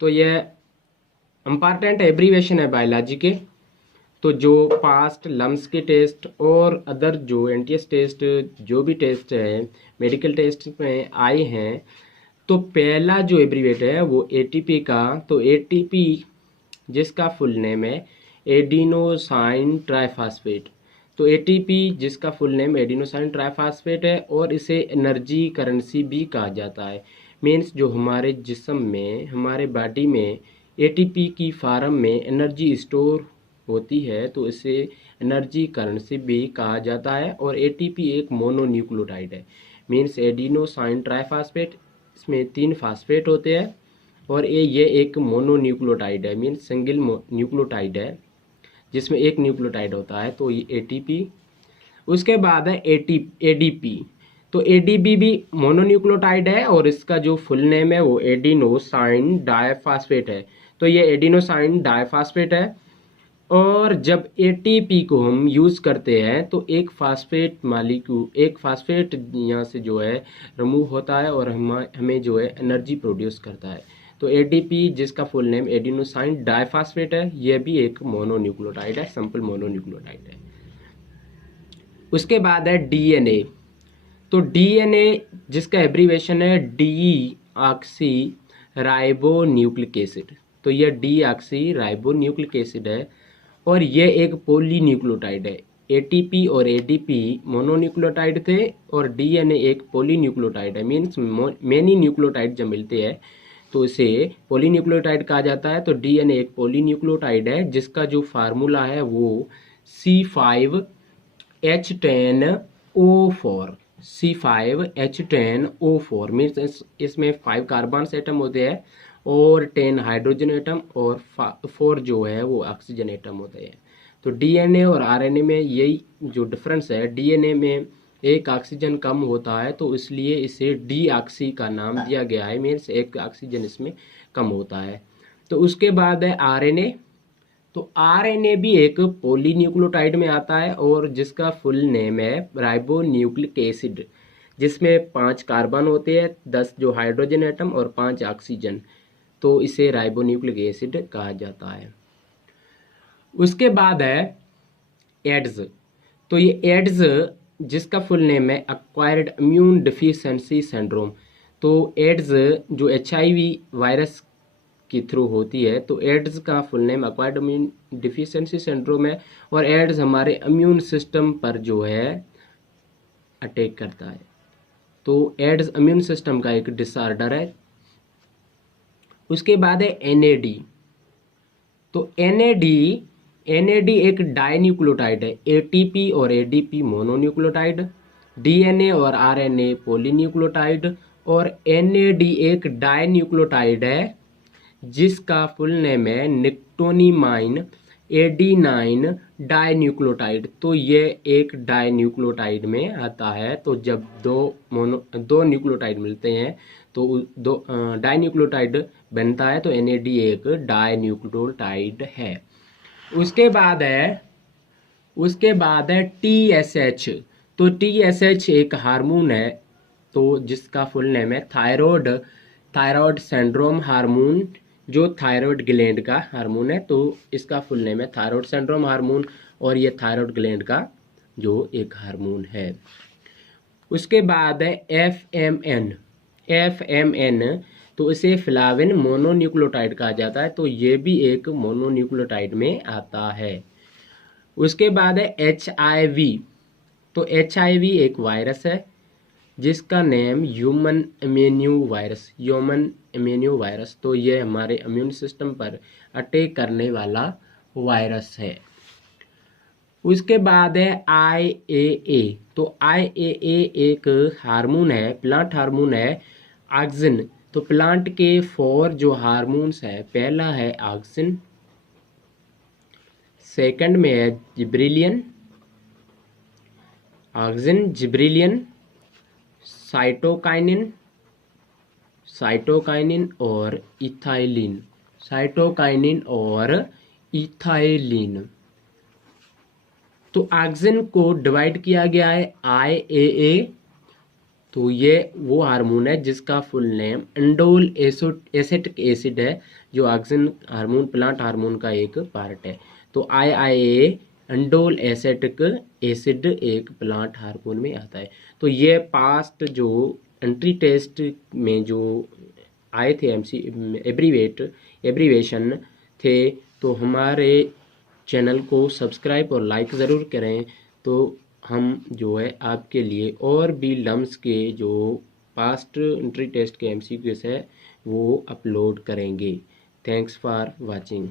तो ये important abbreviation है बायोलॉजी के। तो जो पास्ट लम्स के टेस्ट और अदर जो एनटीएस टेस्ट, जो भी टेस्ट है मेडिकल टेस्ट में आए हैं, तो पहला जो एब्रीवेट है वो एटीपी का। तो एटीपी जिसका फुल नेम है एडिनोसाइन ट्राइफॉस्फेट। तो एटीपी जिसका फुल नेम एडिनोसाइन ट्राइफॉस्फेट है और इसे एनर्जी करेंसी भी कहा जाता है। मीन्स जो हमारे जिस्म में, हमारे बॉडी में एटीपी की फॉर्म में एनर्जी स्टोर होती है, तो इसे एनर्जी करेंसी भी कहा जाता है। और एटीपी एक मोनोन्यूक्लियोटाइड है। मीन्स एडिनोसाइन ट्राइफॉस्फेट, इसमें 3 फास्फेट होते हैं और ये एक मोनोन्यूक्लियोटाइड है। मीन्स सिंगल न्यूक्लियोटाइड है जिसमें एक न्यूक्लियोटाइड होता है, तो ये एटीपी। उसके बाद है एडीपी। तो एडीपी भी मोनोन्यूक्लियोटाइड है और इसका जो फुल नेम है वो एडिनोसाइन डाइफॉस्फेट है। तो ये एडिनोसाइन डाइफॉस्फेट है। और जब एटीपी को हम यूज़ करते हैं तो एक फास्फेट मालिक्यूल, एक फास्फेट यहाँ से जो है रिमूव होता है और हमें जो है एनर्जी प्रोड्यूस करता है। तो एटीपी जिसका फुल नेम एडिनोसाइन डाइफॉस्फेट है, यह भी एक मोनोन्यूक्लियोटाइड है, सिंपल मोनोन्यूक्लियोटाइड है। उसके बाद है डीएनए। तो डीएनए जिसका एब्रीवेशन है D oxy ribo nucleic acid. तो यह D oxy ribo nucleic acid है और यह एक पॉलीन्यूक्लियोटाइड है। एटीपी और एडीपी मोनोन्यूक्लियोटाइड थे और डीएनए एक पॉलीन्यूक्लियोटाइड है। मीन्स मेनी न्यूक्लियोटाइड जब मिलते हैं तो इसे पॉलीन्यूक्लियोटाइड कहा जाता है। तो डीएनए एक पॉलीन्यूक्लियोटाइड है जिसका जो फार्मूला है वो C5H10O4। C5H10O4 मीन्स इसमें 5 कार्बन एटम होते हैं और 10 हाइड्रोजन एटम और 4 जो है वो ऑक्सीजन एटम होते हैं। तो डीएनए और आरएनए में यही जो डिफरेंस है, डीएनए में एक ऑक्सीजन कम होता है तो इसलिए इसे डी ऑक्सी का नाम दिया गया है। मीन्स एक ऑक्सीजन इसमें कम होता है। तो उसके बाद है आरएनए। तो आरएनए भी एक पॉलीन्यूक्लियोटाइड में आता है और जिसका फुल नेम है राइबो न्यूक्लिक एसिड, जिसमें 5 कार्बन होते हैं, 10 जो हाइड्रोजन एटम और 5 ऑक्सीजन। तो इसे राइबो न्यूक्लिक एसिड कहा जाता है। उसके बाद है एड्स। तो ये एड्स जिसका फुल नेम है एक्वायर्ड इम्यून डिफिशिएंसी सिंड्रोम। तो एड्स जो एचआईवी वायरस के थ्रू होती है, तो एड्स का full name acquired immune deficiency syndrome है और एड्स हमारे इम्यून सिस्टम पर जो है अटैक करता है। तो एड्स इम्यून सिस्टम का एक डिसऑर्डर है। उसके बाद है एनएडी। तो एनएडी एक डाइन्यूक्लियोटाइड है। एटीपी और एडीपी मोनोन्यूक्लियोटाइड, डीएनए और आरएनए पॉलीन्यूक्लियोटाइड और एनएडी एक डाइन्यूक्लियोटाइड है जिसका फुल नेम है निक्टोनीमाइन एडीनाइन डाइन्यूक्लियोटाइड। तो ये एक डाइन्यूक्लियोटाइड में आता है। तो जब दो न्यूक्लियोटाइड मिलते हैं तो दो डाइन्यूक्लियोटाइड बनता है, तो एनएडी एक डाइन्यूक्लियोटाइड है। उसके बाद है टीएसएच। तो टीएसएच एक हार्मोन है तो जिसका फुल नेम है थायराइड सिंड्रोम हार्मोन, जो थायराइड ग्लैंड का हार्मोन है। तो इसका फुल नेम है थायराइड सिंड्रोम हार्मोन और ये थायराइड ग्लैंड का जो एक हार्मोन है। उसके बाद है एफएमएन। तो इसे फ्लाविन मोनोन्यूक्लियोटाइड कहा जाता है। तो ये भी एक मोनोन्यूक्लियोटाइड में आता है। उसके बाद है एचआईवी। तो एचआईवी एक वायरस है जिसका नेम ह्यूमन इम्यूनो वायरस। तो ये हमारे इम्यून सिस्टम पर अटैक करने वाला वायरस है। उसके बाद है आईएए। तो आईएए एक हार्मोन है, प्लांट हार्मोन है, ऑक्सिन। तो प्लांट के 4 जो हार्मोन्स है, पहला है ऑक्सिन, सेकंड में है जिब्रेलियन, साइटोकाइनिन और इथाइलिन। तो ऑक्सिन को डिवाइड किया गया है आईएए तो ये वो हार्मोन है जिसका full name indole acetic acid है, जो ऑक्सिन हार्मोन प्लांट हार्मोन का एक पार्ट है। तो IIA इंडोल एसिटिक एसिड एक प्लांट हार्मोन में आता है। तो ये पास्ट जो एंट्री टेस्ट में जो आए थे MC एब्रीवेशन थे, तो हमारे चैनल को सब्सक्राइब और लाइक ज़रूर करें। तो हम जो है आपके लिए और भी लम्स के जो पास्ट एंट्री टेस्ट के MCQs है वो अपलोड करेंगे। Thanks for watching.